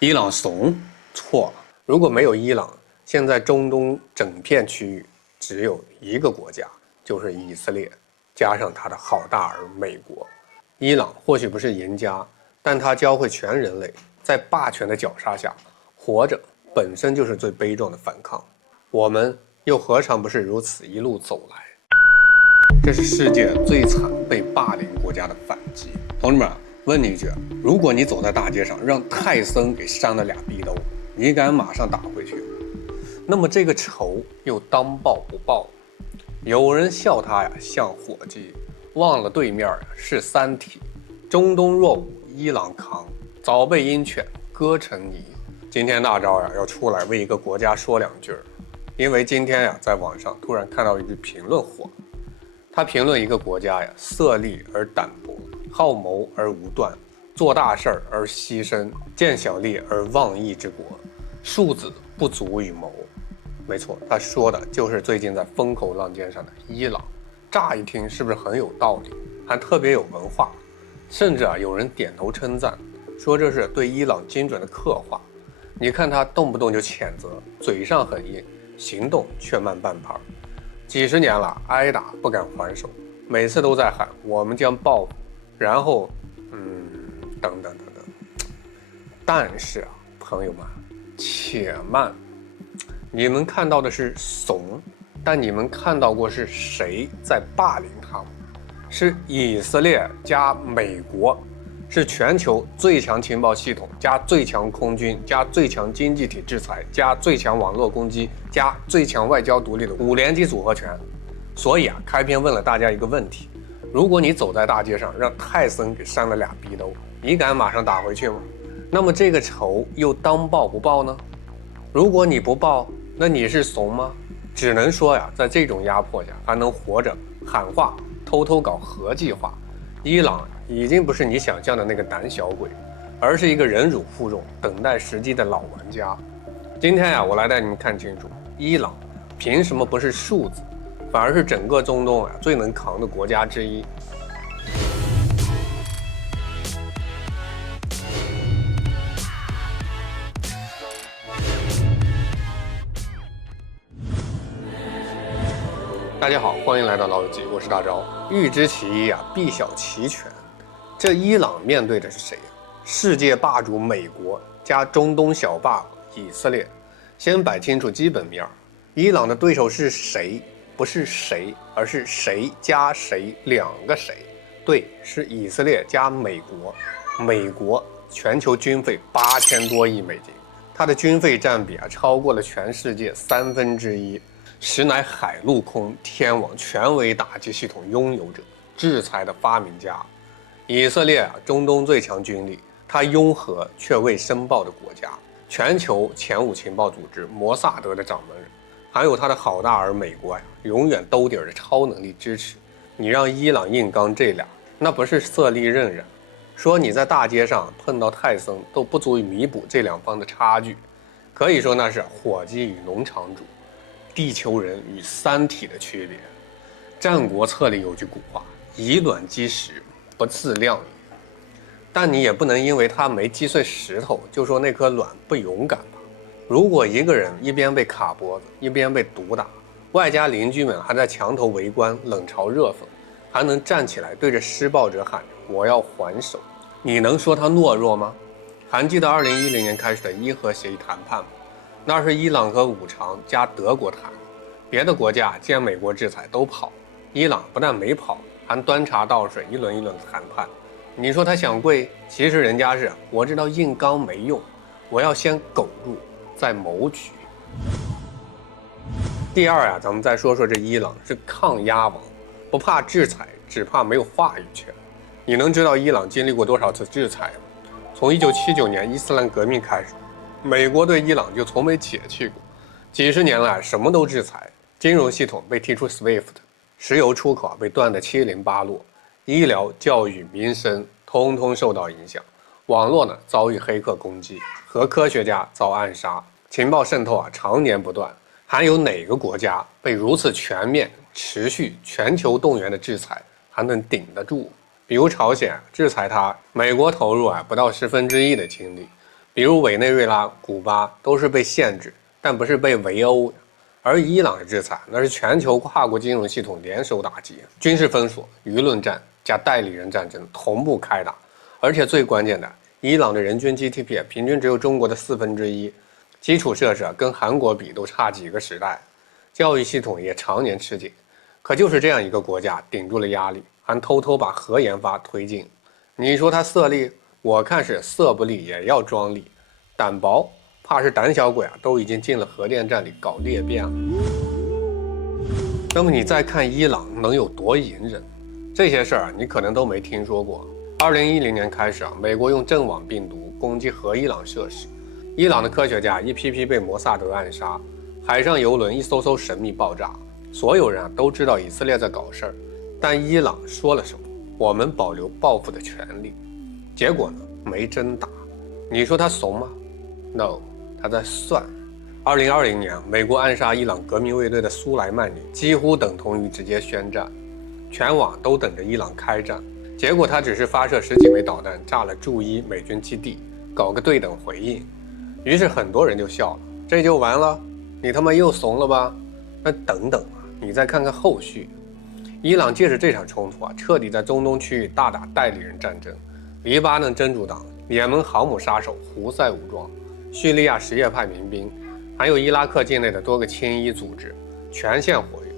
伊朗怂？错了，如果没有伊朗，现在中东整片区域只有一个国家，就是以色列，加上他的好大儿美国。伊朗或许不是赢家，但他教会全人类，在霸权的绞杀下，活着本身就是最悲壮的反抗。我们又何尝不是如此一路走来？这是世界最惨被霸凌国家的反击。同志们，问你一句，如果你走在大街上，让泰森给扇了2逼斗，你敢马上打回去吗？那么这个仇又当报不报？有人笑他呀像火鸡，忘了对面是三体。中东若无伊朗扛，早被鹰犬割成泥。今天大招呀要出来为一个国家说2句，因为今天呀在网上突然看到一句评论火，他评论一个国家呀色厉而胆薄，好谋而无断，做大事而牺牲，见小利而忘义之国，庶子不足以谋。没错，他说的就是最近在风口浪尖上的伊朗。乍一听是不是很有道理，还特别有文化，甚至有人点头称赞，说这是对伊朗精准的刻画。你看他动不动就谴责，嘴上很硬，行动却慢半拍。几十年了，挨打不敢还手，每次都在喊我们将报复，然后等等。但是朋友们，且慢，你们看到的是怂，但你们看到过是谁在霸凌他们？是以色列加美国，是全球最强情报系统加最强空军加最强经济体制裁加最强网络攻击加最强外交独立的5连击组合拳。所以开篇问了大家一个问题，如果你走在大街上让泰森给扇了2逼斗，你敢马上打回去吗？那么这个仇又当报不报呢？如果你不报，那你是怂吗？只能说呀，在这种压迫下还能活着喊话，偷偷搞核计划，伊朗已经不是你想象的那个胆小鬼，而是一个忍辱负重、等待时机的老玩家。今天呀，我来带你们看清楚，伊朗凭什么不是庶子，反而是整个中东最能扛的国家之一。大家好，欢迎来到老友记，我是大钊。欲知其一必晓其全。这伊朗面对的是谁？世界霸主美国加中东小霸以色列。先摆清楚基本面，伊朗的对手是谁？不是谁，而是谁加谁，2个谁。对，是以色列加美国。美国全球军费8000多亿美金，它的军费占比超过了全世界1/3，实乃海陆空天网全维打击系统拥有者，制裁的发明家。以色列中东最强军力，它拥核却未申报的国家，全球前5情报组织摩萨德的掌门人，还有他的好大儿美国永远兜底的超能力支持。你让伊朗硬刚这俩，那不是色厉任然。说你在大街上碰到泰森都不足以弥补这2方的差距，可以说那是火鸡与农场主，地球人与三体的区别。战国策里有句古话，以卵击石，不自量也。但你也不能因为他没击碎石头就说那颗卵不勇敢吧。如果一个人一边被卡脖子一边被毒打，外加邻居们还在墙头围观冷嘲热讽，还能站起来对着施暴者喊我要还手，你能说他懦弱吗？还记得2010年开始的伊核协议谈判吗？那是伊朗和五常加德国谈，别的国家见美国制裁都跑，伊朗不但没跑，还端茶倒水，一轮一轮谈判。你说他想跪，其实人家是我知道硬刚没用，我要先苟入再谋局。第二咱们再说说这伊朗是抗压王，不怕制裁，只怕没有话语权。你能知道伊朗经历过多少次制裁吗？从1979年伊斯兰革命开始，美国对伊朗就从没解气过，几十年来什么都制裁，金融系统被踢出 SWIFT， 石油出口被断得七零八落，医疗、教育、民生通通受到影响，网络遭遇黑客攻击，和科学家遭暗杀，情报渗透常年不断。还有哪个国家被如此全面、持续、全球动员的制裁还能顶得住？比如朝鲜制裁它，美国投入不到1/10的精力；比如委内瑞拉、古巴都是被限制，但不是被围殴的。而伊朗的制裁，那是全球跨国金融系统联手打击，军事封锁、舆论战加代理人战争同步开打。而且最关键的，伊朗的人均 GDP 平均只有中国的1/4，基础设施跟韩国比都差几个时代，教育系统也常年吃紧。可就是这样一个国家顶住了压力，还偷偷把核研发推进。你说它色厉？我看是色不厉也要装厉，胆薄怕是胆小鬼都已经进了核电站里搞裂变了。那么你再看伊朗能有多隐忍？这些事儿你可能都没听说过。2010年开始美国用阵亡病毒攻击核伊朗设施，伊朗的科学家一批批被摩萨德暗杀，海上油轮一艘艘神秘爆炸，所有人都知道以色列在搞事儿，但伊朗说了什么？我们保留报复的权利。结果呢？没真打。你说他怂吗？ No， 他在算。2020年，美国暗杀伊朗革命卫队的苏莱曼尼，几乎等同于直接宣战，全网都等着伊朗开战。结果他只是发射10几枚导弹，炸了驻伊美军基地，搞个对等回应。于是很多人就笑了，这就完了？你他妈又怂了吧？那等等你再看看后续。伊朗借着这场冲突彻底在中东区域大打代理人战争。黎巴嫩真主党、也门航母杀手胡塞武装、叙利亚什叶派民兵，还有伊拉克境内的多个亲伊组织，全线活跃。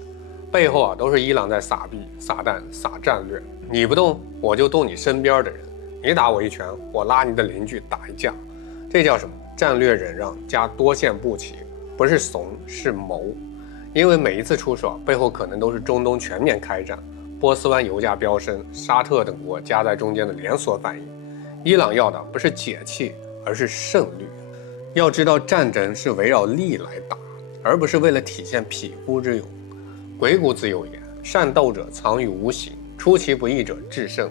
背后都是伊朗在撒币、撒弹、撒战略。你不动，我就动你身边的人。你打我一拳，我拉你的邻居打一架。这叫什么？战略忍让加多线布棋，不是怂，是谋。因为每一次出手背后可能都是中东全面开战。波斯湾油价飙升，沙特等国夹在中间的连锁反应。伊朗要的不是解气，而是胜率。要知道，战争是围绕利来打，而不是为了体现匹夫之勇。鬼谷子有言：善斗者藏于无形，出其不意者制胜。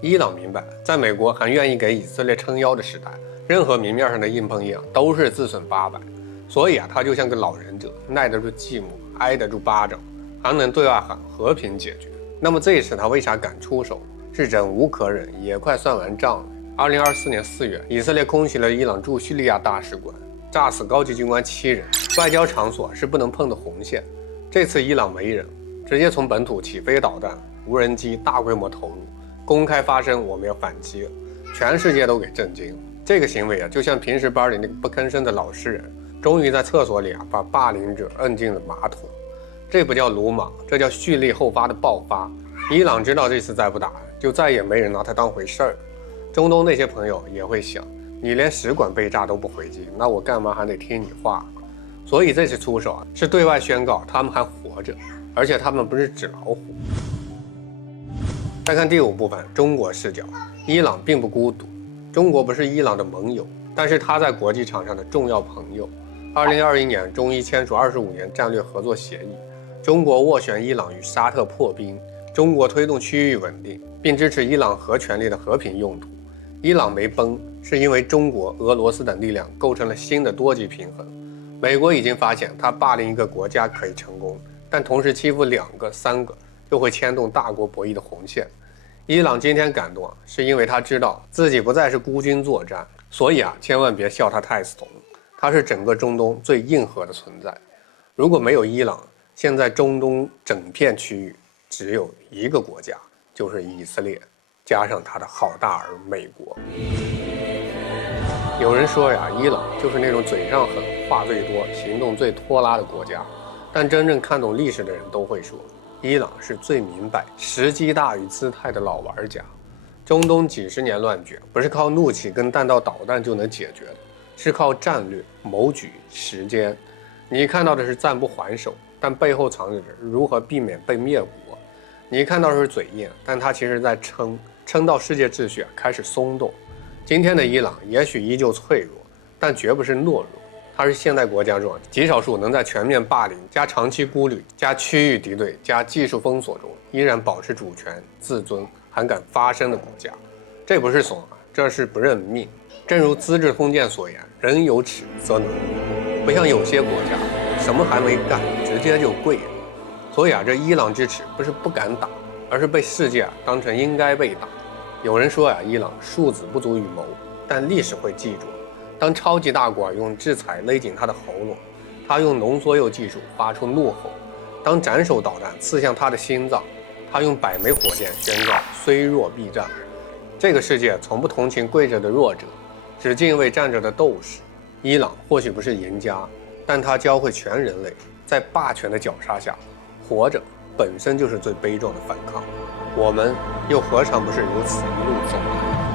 伊朗明白，在美国还愿意给以色列撑腰的时代，任何明面上的硬碰硬都是自损800。所以他就像个老忍者，耐得住寂寞，挨得住巴掌，还能对外喊和平解决。那么这一次他为啥敢出手？是忍无可忍，也快算完账了。2024年4月，以色列空袭了伊朗驻叙利亚大使馆，炸死高级军官7人，外交场所是不能碰的红线。这次伊朗没忍，直接从本土起飞导弹、无人机大规模投入，公开发声我们要反击了，全世界都给震惊了。这个行为就像平时班里那个不吭声的老实人，终于在厕所里把霸凌者摁进了马桶。这不叫鲁莽，这叫蓄力后发的爆发。伊朗知道这次再不打，就再也没人拿他当回事儿。中东那些朋友也会想，你连使馆被炸都不回击，那我干嘛还得听你话？所以这次出手是对外宣告他们还活着，而且他们不是纸老虎。再看第5部分，中国视角。伊朗并不孤独，中国不是伊朗的盟友，但是他在国际场上的重要朋友。2021年，中伊签署25年战略合作协议。中国斡旋伊朗与沙特破冰，中国推动区域稳定，并支持伊朗核权利的和平用途。伊朗没崩，是因为中国、俄罗斯等力量构成了新的多极平衡。美国已经发现，他霸凌一个国家可以成功，但同时欺负2个、3个，就会牵动大国博弈的红线。伊朗今天感动是因为他知道自己不再是孤军作战，所以千万别笑他太怂，他是整个中东最硬核的存在。如果没有伊朗，现在中东整片区域只有一个国家，就是以色列，加上他的好大儿美国。有人说伊朗就是那种嘴上狠、话最多、行动最拖拉的国家，但真正看懂历史的人都会说，伊朗是最明白时机大于姿态的老玩家。中东几十年乱局不是靠怒气跟弹道导弹就能解决的，是靠战略、谋局、时间。你看到的是暂不还手，但背后藏着如何避免被灭国。你看到的是嘴硬，但他其实在撑到世界秩序开始松动。今天的伊朗也许依旧脆弱，但绝不是懦弱。它是现代国家中极少数能在全面霸凌加长期孤立加区域敌对加技术封锁中依然保持主权、自尊还敢发声的国家。这不是怂这是不认命。正如《资治通鉴》所言，人有耻则能。不像有些国家什么还没干直接就跪了。所以这伊朗之耻不是不敢打，而是被世界当成应该被打。有人说伊朗庶子不足与谋，但历史会记住，当超级大国用制裁勒紧他的喉咙，他用浓缩铀技术发出怒吼；当斩首导弹刺向他的心脏，他用百枚火箭宣告虽弱必战。这个世界从不同情跪着的弱者，只敬畏站着的斗士。伊朗或许不是赢家，但他教会全人类，在霸权的绞杀下，活着本身就是最悲壮的反抗。我们又何尝不是如此一路走来？